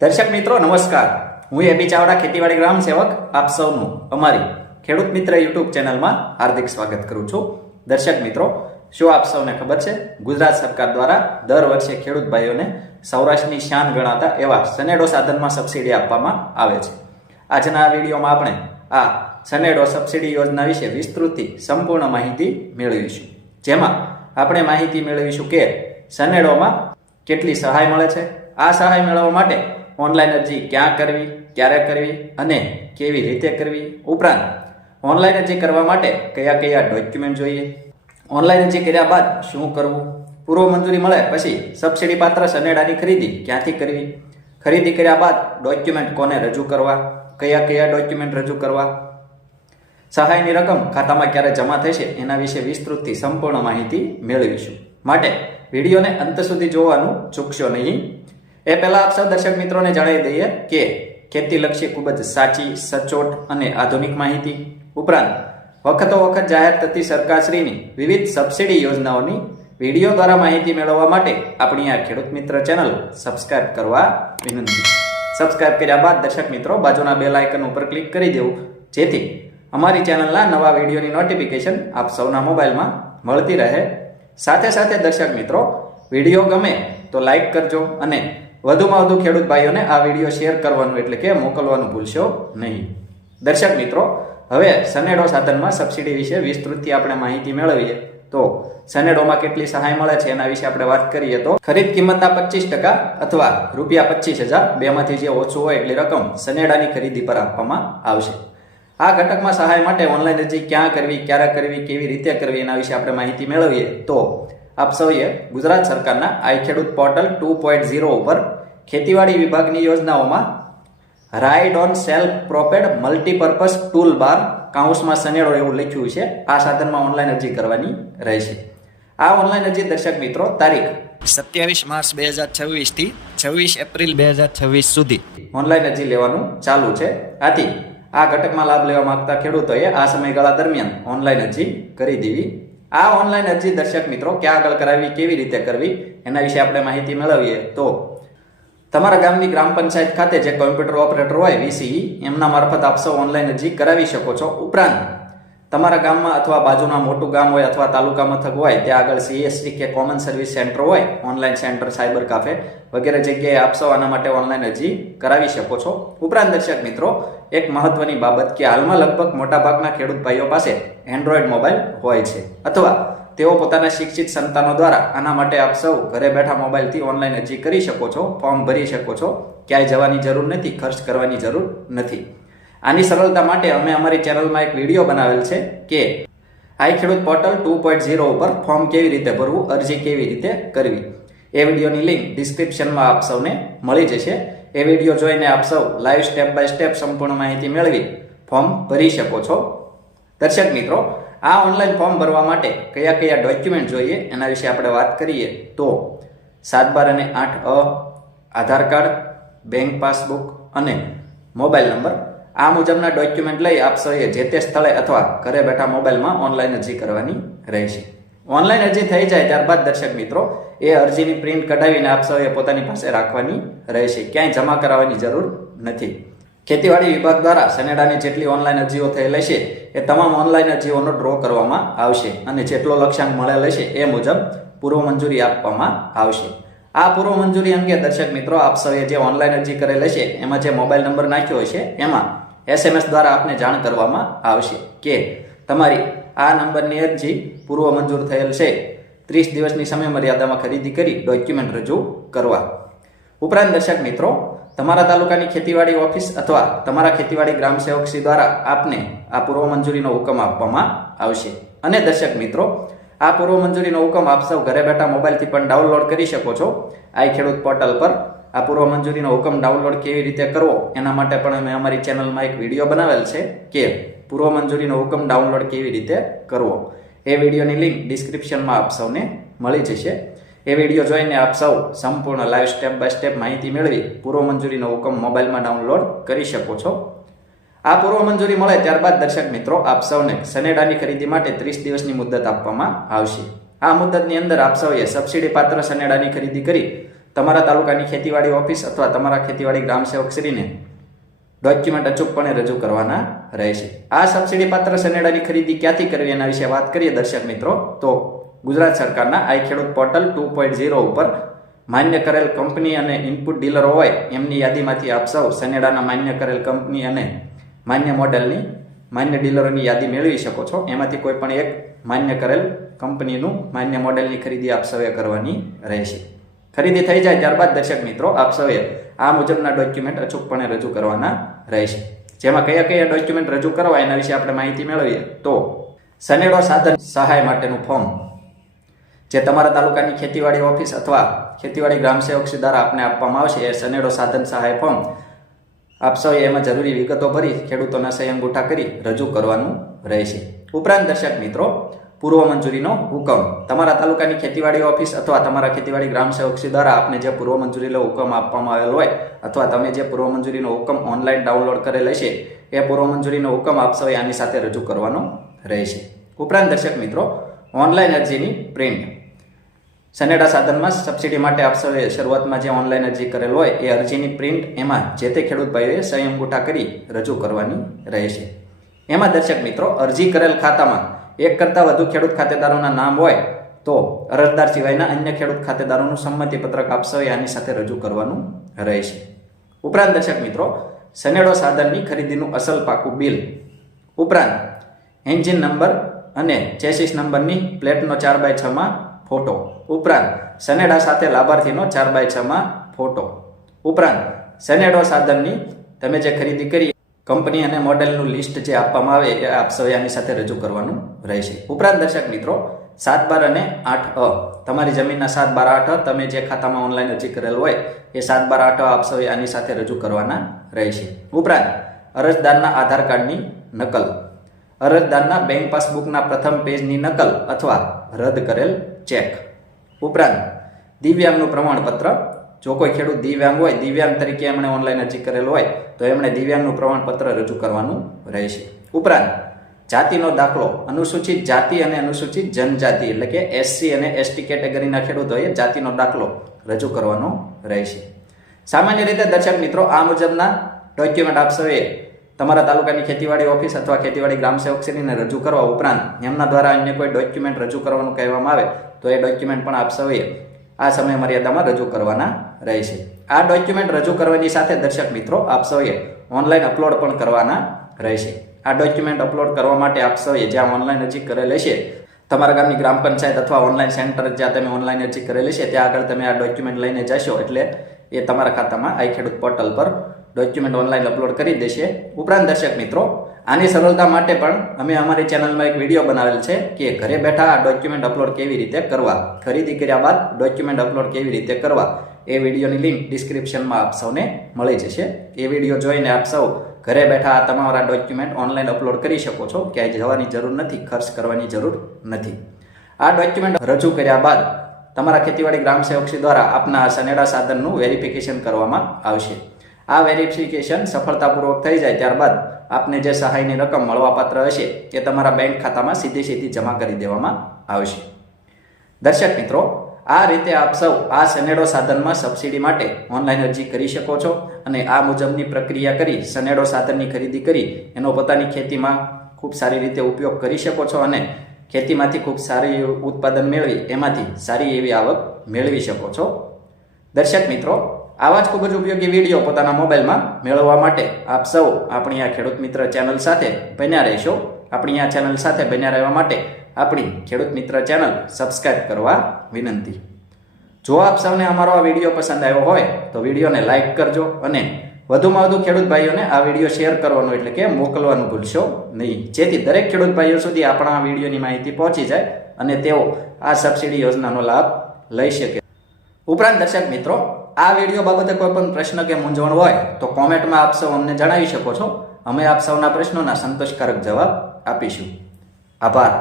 દર્શક મિત્રો નમસ્કાર, હું એબી ચાવડા ખેતીવાડી ગ્રામ સેવક આપ સૌનું અમારી ખેડૂત મિત્ર યુટ્યુબ ચેનલમાં હાર્દિક સ્વાગત કરું છું। દર્શક મિત્રો, શું આપ સૌને ખબર છે, ગુજરાત સરકાર દ્વારા દર વર્ષે ખેડૂત ભાઈઓને સૌરાષ્ટ્રની શાન ગણાતા એવા સનેડો સાધનમાં સબસિડી આપવામાં આવે છે। આજના આ વિડીયોમાં આપણે આ સનેડો સબસિડી યોજના વિશે વિસ્તૃતથી સંપૂર્ણ માહિતી મેળવીશું, જેમાં આપણે માહિતી મેળવીશું કે સનેડોમાં કેટલી સહાય મળે છે, આ સહાય મેળવવા માટે ઓનલાઈન અરજી ક્યાં કરવી, ક્યારે કરવી અને કેવી રીતે કરવી, ઉપરાંત ઓનલાઈન અરજી કરવા માટે કયા કયા ડોક્યુમેન્ટ જોઈએ, ઓનલાઈન અરજી કર્યા બાદ શું કરવું, પૂર્વ મંજૂરી મળે પછી સબસિડી પાત્ર સનેડાની ખરીદી ક્યાંથી કરવી, ખરીદી કર્યા બાદ ડોક્યુમેન્ટ કોને રજૂ કરવા, કયા કયા ડોક્યુમેન્ટ રજૂ કરવા, સહાયની રકમ ખાતામાં ક્યારે જમા થશે એના વિશે વિસ્તૃતથી સંપૂર્ણ માહિતી મેળવીશું। માટે વિડીયોને અંત સુધી જોવાનું ચૂકશો નહીં। એ પહેલા આપ સૌ દર્શક મિત્રોને જણાવી દઈએ કે ખેતીલક્ષી ખૂબ જ સાચી, સચોટ અને આધુનિક માહિતી, ઉપરાંત વખતો વખત જાહેર થતી સરકારશ્રીની વિવિધ સબસિડી યોજનાઓની વિડીયો દ્વારા માહિતી મેળવવા માટે આપણી આ ખેડૂત મિત્ર ચેનલ સબસ્ક્રાઇબ કરવા વિનંતી। સબસ્ક્રાઇબ કર્યા બાદ દર્શક મિત્રો બાજુના બેલ આઇકન ઉપર ક્લિક કરી દેવું, જેથી અમારી ચેનલના નવા વિડીયોની નોટિફિકેશન આપ સૌના મોબાઈલમાં મળતી રહે। સાથે સાથે દર્શક મિત્રો, વિડીયો ગમે તો લાઈક કરજો અને વધુમાં વધુ ખેડૂત ભાઈઓને આ વિડીયો શેર કરવાનું એટલે કે મોકલવાનું ભૂલશો નહીં। દર્શક મિત્રો, હવે સનેડો સાધનમાં સબસિડી વિશે વિસ્તૃતથી આપણે માહિતી મેળવીએ તો સનેડોમાં કેટલી સહાય મળે છે એના વિશે આપણે વાત કરીએ તો ખરીદ કિંમતના 25% અથવા ₹25,000 બેમાંથી જે ઓછું હોય એટલી રકમ સનેડાની ખરીદી પર આપવામાં આવશે। આ ઘટકમાં સહાય માટે ઓનલાઈન અરજી ક્યાં કરવી, ક્યારે કરવી, કેવી રીતે કરવી એના વિશે આપણે માહિતી મેળવીએ તો આપ સૌએ ગુજરાત સરકારના આઈ ખેડૂત પોર્ટલ 2.0 ઉપર ખેતીવાડી વિભાગની યોજનાઓમાં ride on self propelled multipurpose tool bar કાઉન્સમાં સનેડો એવું લખ્યું છે, આ સાધનમાં ઓનલાઈન અરજી કરવાની રહેશે। આ ઓનલાઈન અરજી દર્શક મિત્રો તારીખ 27 માર્ચ 2026 થી 26 એપ્રિલ 2026 સુધી ઓનલાઈન અરજી લેવાનું ચાલુ છે। આથી આ ઘટકમાં લાભ લેવા માંગતા ખેડૂતોએ આ સમયગાળા દરમિયાન ઓનલાઈન અરજી કરી દેવી। આ ઓનલાઈન અરજી દર્શક મિત્રો ક્યાં આગળ કરાવવી, કેવી રીતે કરવી એના વિશે આપણે માહિતી મેળવીએ તો તમારા ગામની ગ્રામ પંચાયત ખાતે જે કોમ્પ્યુટર ઓપરેટર હોય વીસીઈ એમના મારફત આપ સૌ ઓનલાઈન અરજી કરાવી શકો છો। ઉપરાંત તમારા ગામમાં અથવા બાજુના મોટું ગામ હોય અથવા તાલુકા મથક હોય ત્યાં આગળ સીએસસી કે કોમન સર્વિસ સેન્ટર હોય, ઓનલાઈન સેન્ટર, સાયબર કાફે વગેરે જગ્યાએ આપ સૌ આના માટે ઓનલાઈન અરજી કરાવી શકો છો। ઉપરાંત દર્શક મિત્રો, એક મહત્વની બાબત કે હાલમાં લગભગ મોટાભાગના ખેડૂત ભાઈઓ પાસે એન્ડ્રોઈડ મોબાઈલ હોય છે અથવા તેઓ પોતાના શિક્ષિત સંતાનો દ્વારા આના માટે આપ સૌ ઘરે બેઠા મોબાઈલથી ઓનલાઈન અરજી કરી શકો છો, ફોર્મ ભરી શકો છો, ક્યાંય જવાની જરૂર નથી, ખર્ચ કરવાની જરૂર નથી। આની સરળતા માટે અમે અમારી ચેનલમાં એક વિડીયો બનાવેલ છે કે આઈ ખેડૂત પોર્ટલ 2.0 ઉપર ફોર્મ કેવી રીતે ભરવું, અરજી કેવી રીતે કરવી। એ વિડીયોની લિંક ડિસ્ક્રિપ્શનમાં આપ સૌને મળી જશે। એ વિડીયો જોઈને આપ સૌ લાઈવ સ્ટેપ બાય સ્ટેપ સંપૂર્ણ માહિતી મેળવી ફોર્મ ભરી શકો છો। દર્શક મિત્રો, આ ઓનલાઈન ફોર્મ ભરવા માટે કયા કયા ડોક્યુમેન્ટ જોઈએ એના વિશે આપણે વાત કરીએ તો 7/12 અને 8A, આધાર કાર્ડ, બેંક પાસબુક અને મોબાઈલ નંબર, આ મુજબના ડોક્યુમેન્ટ લઈ આપ સૌએ જે તે સ્થળે અથવા ઘરે બેઠા મોબાઈલમાં ઓનલાઈન અરજી કરવાની રહેશે। ઓનલાઈન અરજી થઈ જાય ત્યારબાદ દર્શક મિત્રો એ અરજીની પ્રિન્ટ કઢાવીને આપ સૌએ પોતાની પાસે રાખવાની રહેશે, ક્યાંય જમા કરાવવાની જરૂર નથી। ખેતીવાડી વિભાગ દ્વારા સનેડાની જેટલી ઓનલાઈન અરજીઓ થયેલ હશે એ તમામ ઓનલાઈન અરજીઓનો ડ્રો કરવામાં આવશે અને જેટલો લક્ષ્યાંક મળેલ હશે એ મુજબ પૂર્વ મંજૂરી આપવામાં આવશે। આ પૂર્વ મંજૂરી અંગે દર્શક મિત્રો આપ સૌએ જે ઓનલાઈન અરજી કરેલ હશે એમાં જે મોબાઈલ નંબર નાખ્યો હશે એમાં SMS દ્વારા આપને જાણ કરવામાં આવશે કે તમારી આ નંબરની અરજી પૂર્વ મંજૂર થયેલ છે, 30 દિવસની સમય મર્યાદામાં ખરીદી કરી ડોક્યુમેન્ટ રજૂ કરવા। ઉપરાંત દર્શક મિત્રો, તમારા તાલુકાની ખેતીવાડી ઓફિસ અથવા તમારા ખેતીવાડી ગ્રામ સેવકશ્રી દ્વારા આપને આ પૂર્વ મંજૂરીનો હુકમ આપવામાં આવશે। અને દર્શક મિત્રો, આ પૂર્વ મંજૂરીનો હુકમ આપ સૌ ઘરે બેઠા મોબાઈલથી પણ ડાઉનલોડ કરી શકો છો આઈ ખેડૂત પોર્ટલ પર। આ પૂર્વ મંજૂરીનો હુકમ ડાઉનલોડ કેવી રીતે કરવો એના માટે પણ અમે અમારી ચેનલમાં એક વિડીયો બનાવેલ છે કે પૂર્વ મંજૂરીનો હુકમ ડાઉનલોડ કેવી રીતે કરવો। એ વિડીયોની લિંક ડિસ્ક્રિપ્શનમાં આપ સૌને મળી જશે। એ વિડીયો જોઈને આપ સૌ સંપૂર્ણ લાઈવ સ્ટેપ બાય સ્ટેપ માહિતી મેળવી પૂર્વ મંજૂરીનો હુકમ મોબાઈલમાં ડાઉનલોડ કરી શકો છો। આ પૂર્વ મંજૂરી મળે ત્યારબાદ દર્શક મિત્રો આપ સૌને સનેડાની ખરીદી માટે 30 દિવસની મુદત આપવામાં આવશે। આ મુદતની અંદર આપ સૌએ સબસિડી પાત્ર સનેડાની ખરીદી કરી તમારા તાલુકાની ખેતીવાડી ઓફિસ અથવા તમારા ખેતીવાડી ગ્રામ સેવકશ્રીને ડોક્યુમેન્ટ અચૂકપણે રજૂ કરવાના રહેશે. આ સબસિડી પાત્ર સનેડાની ખરીદી ક્યાંથી કરવી એના વિશે વાત કરીએ દર્શક મિત્રો, તો ગુજરાત સરકારના આઈ ખેડૂત પોર્ટલ 2.0 ઉપર માન્ય કરેલ કંપની અને ઇનપુટ ડીલરો હોય એમની યાદીમાંથી આપ સૌ સનેડાના માન્ય કરેલ કંપની અને માન્ય મોડેલની માન્ય ડીલરોની યાદી મેળવી શકો છો. એમાંથી કોઈ પણ એક માન્ય કરેલ કંપનીનું માન્ય મોડેલની ખરીદી આપ સૌએ કરવાની રહેશે. ખરીદી થઈ જાય ત્યારબાદ દર્શક મિત્રો આપ સૌએ આ મુજબના ડોક્યુમેન્ટ અચૂકપણે રજૂ કરવાના રહેશે. જેમાં કયા કયા ડોક્યુમેન્ટ રજૂ કરવા એના વિશે આપણે માહિતી મેળવીએ તો સનેડો સાધન સહાય માટેનું ફોર્મ જે તમારા તાલુકાની ખેતીવાડી ઓફિસ અથવા ખેતીવાડી ગ્રામ સેવકશ્રી દ્વારા આપને આપવામાં આવશે એ સનેડો સાધન સહાય ફોર્મ આપ સૌએ એમાં જરૂરી વિગતો ભરી ખેડૂતોના સહી અંગૂઠા કરી રજૂ કરવાનું રહેશે. ઉપરાંત દર્શક મિત્રો પૂર્વ મંજૂરીનો હુકમ તમારા તાલુકાની ખેતીવાડી ઓફિસ અથવા તમારા ખેતીવાડી ગ્રામ સેવકશ્રી દ્વારા આપને જે પૂર્વ મંજૂરીનો હુકમ આપવામાં આવેલો હોય અથવા તમે જે પૂર્વ મંજૂરીનો હુકમ ઓનલાઈન ડાઉનલોડ કરેલ હશે એ પૂર્વ મંજૂરીનો હુકમ આપ સૌએ આની સાથે રજૂ કરવાનો રહેશે. ઉપરાંત દર્શક મિત્રો ઓનલાઈન અરજીની પ્રિન્ટ સનેડા સાધનમાં સબસિડી માટે આપ સૌએ શરૂઆતમાં જે ઓનલાઈન અરજી કરેલ હોય એ અરજીની પ્રિન્ટ એમાં જે તે ખેડૂત ભાઈઓએ સહી અંગૂઠા કરી રજૂ કરવાની રહેશે. એમાં દર્શક મિત્રો અરજી કરેલ ખાતામાં એક કરતાં વધુ ખેડૂત ખાતેદારોના નામ હોય તો અરજદાર સિવાયના અન્ય ખેડૂત ખાતેદારોનું સંમતિપત્રક આપ સૌએ આની સાથે રજૂ કરવાનું રહેશે. ઉપરાંત દર્શક મિત્રો સનેડો સાધનની ખરીદીનું અસલ પાકું બિલ, ઉપરાંત એન્જિન નંબર અને ચેસિસ નંબરની પ્લેટનો 4x6 ફોટો, ઉપરાંત સનેડા સાથે લાભાર્થીનો 4x6 ફોટો, ઉપરાંત સનેડો સાધનની તમે જે ખરીદી કરી કંપની અને મોડેલનું લિસ્ટ જે આપવામાં આવે એ આપ સૌએ આની સાથે રજૂ કરવાનું રહેશે. ઉપરાંત દર્શક મિત્રો 7/12 અને 8A તમારી જમીનના 7/12 8A તમે જે ખાતામાં ઓનલાઈન અરજી કરેલ હોય એ 7/12 8A આપ સૌએ આની સાથે રજૂ કરવાના રહેશે. ઉપરાંત અરજદારના આધાર કાર્ડની નકલ, અરજદારના બેંક પાસબુકના પ્રથમ પેજની નકલ અથવા રદ કરેલ ચેક, ઉપરાંત દિવ્યાંગનું પ્રમાણપત્ર જો કોઈ ખેડૂત દિવ્યાંગ હોય દિવ્યાંગ તરીકે એમણે ઓનલાઈન અરજી કરેલ હોય તો એમણે દિવ્યાંગનું પ્રમાણપત્ર રજૂ કરવાનું રહેશે. ઉપરાંત જાતિનો દાખલો અનુસૂચિત જાતિ અને અનુસૂચિત જનજાતિ એટલે કે SC અને ST કેટેગરીના ખેડૂતોએ જાતિનો દાખલો રજૂ કરવાનો રહેશે. સામાન્ય રીતે દર્શક મિત્રો આ મુજબના ડોક્યુમેન્ટ આપ સૌએ તમારા તાલુકાની ખેતીવાડી ઓફિસ અથવા ખેતીવાડી ગ્રામ સેવકશ્રીને રજૂ કરવા ઉપરાંત એમના દ્વારા અન્ય કોઈ ડોક્યુમેન્ટ રજૂ કરવાનું કહેવામાં આવે તો એ ડોક્યુમેન્ટ પણ આપ સૌએ આ સમય મર્યાદામાં રજૂ કરવાના રહેશે. આ ડોક્યુમેન્ટ રજૂ કરવાની સાથે દર્શક મિત્રો આપ સૌએ ઓનલાઈન અપલોડ પણ કરવાના રહેશે. આ ડોક્યુમેન્ટ અપલોડ કરવા માટે આપ સૌએ જ્યાં ઓનલાઈન અરજી કરેલ હશે તમારા ગામની ગ્રામ પંચાયત અથવા ઓનલાઈન સેન્ટર જ્યાં તમે ઓનલાઈન અરજી કરેલી છે ત્યાં આગળ તમે આ ડોક્યુમેન્ટ લઈને જશો એટલે એ તમારા ખાતામાં આઈ ખેડૂત પોર્ટલ પર ડોક્યુમેન્ટ ઓનલાઈન અપલોડ કરી દેશે. ઉપરાંત દર્શક મિત્રો આની સરળતા માટે પણ અમે અમારી ચેનલમાં એક વિડીયો બનાવેલ છે કે ઘરે બેઠા આ ડોક્યુમેન્ટ અપલોડ કેવી રીતે કરવા, ખરીદી કર્યા બાદ ડોક્યુમેન્ટ અપલોડ કેવી રીતે કરવા એ વિડીયોની લિંક ડિસ્ક્રિપ્શનમાં આપ સૌને મળી જશે. એ વિડીયો જોઈને આપ સૌ ઘરે બેઠા આ તમારા ડોક્યુમેન્ટ ઓનલાઈન અપલોડ કરી શકો છો. ક્યાંય જવાની જરૂર નથી, ખર્ચ કરવાની જરૂર નથી. આ ડોક્યુમેન્ટ રજૂ કર્યા બાદ તમારા ખેતીવાડી ગ્રામ સેવકશ્રી દ્વારા આપના સનેડા સાધનનું વેરિફિકેશન કરવામાં આવશે. આ વેરિફિકેશન સફળતાપૂર્વક થઈ જાય ત્યારબાદ આપને જે સહાયની રકમ મળવાપાત્ર હશે એ તમારા બેંક ખાતામાં સીધી જમા કરી દેવામાં આવશે. દર્શક મિત્રો આ રીતે આપ સૌ આ સનેડો સાધનમાં સબસિડી માટે ઓનલાઈન અરજી કરી શકો છો અને આ મુજબની પ્રક્રિયા કરી સનેડો સાધનની ખરીદી કરી એનો પોતાની ખેતીમાં ખૂબ સારી રીતે ઉપયોગ કરી શકો છો અને ખેતીમાંથી ખૂબ સારી ઉત્પાદન મેળવી એમાંથી સારી એવી આવક મેળવી શકો છો. દર્શક મિત્રો આવા જ ખૂબ જ ઉપયોગી વિડીયો પોતાના મોબાઈલમાં મેળવવા માટે આપ સૌ આપણી આ ખેડૂત મિત્ર ચેનલ સાથે બન્યા રહેશો. આપણી આ ચેનલ સાથે બન્યા રહેવા માટે આપણી ખેડૂત મિત્ર ચેનલ સબસ્ક્રાઇબ કરવા વિનંતી. જો આપ સૌને અમારો આ વિડીયો પસંદ આવ્યો હોય તો વિડીયોને લાઇક કરજો અને વધુમાં વધુ ખેડૂત ભાઈઓને આ વિડીયો શેર કરવાનો એટલે કે મોકલવાનું ભૂલશો નહીં, જેથી દરેક ખેડૂત ભાઈઓ સુધી આપણા આ વિડીયોની માહિતી પહોંચી જાય અને તેઓ આ સબસિડી યોજનાનો લાભ લઈ શકે. ઉપરાંત દર્શક મિત્રો આ વિડીયો બાબતે કોઈ પણ પ્રશ્ન કે મૂંઝવણ હોય તો કોમેન્ટમાં આપ સૌ અમને જણાવી શકો છો. અમે આપ સૌના પ્રશ્નોના સંતોષકારક જવાબ આપીશું. આભાર.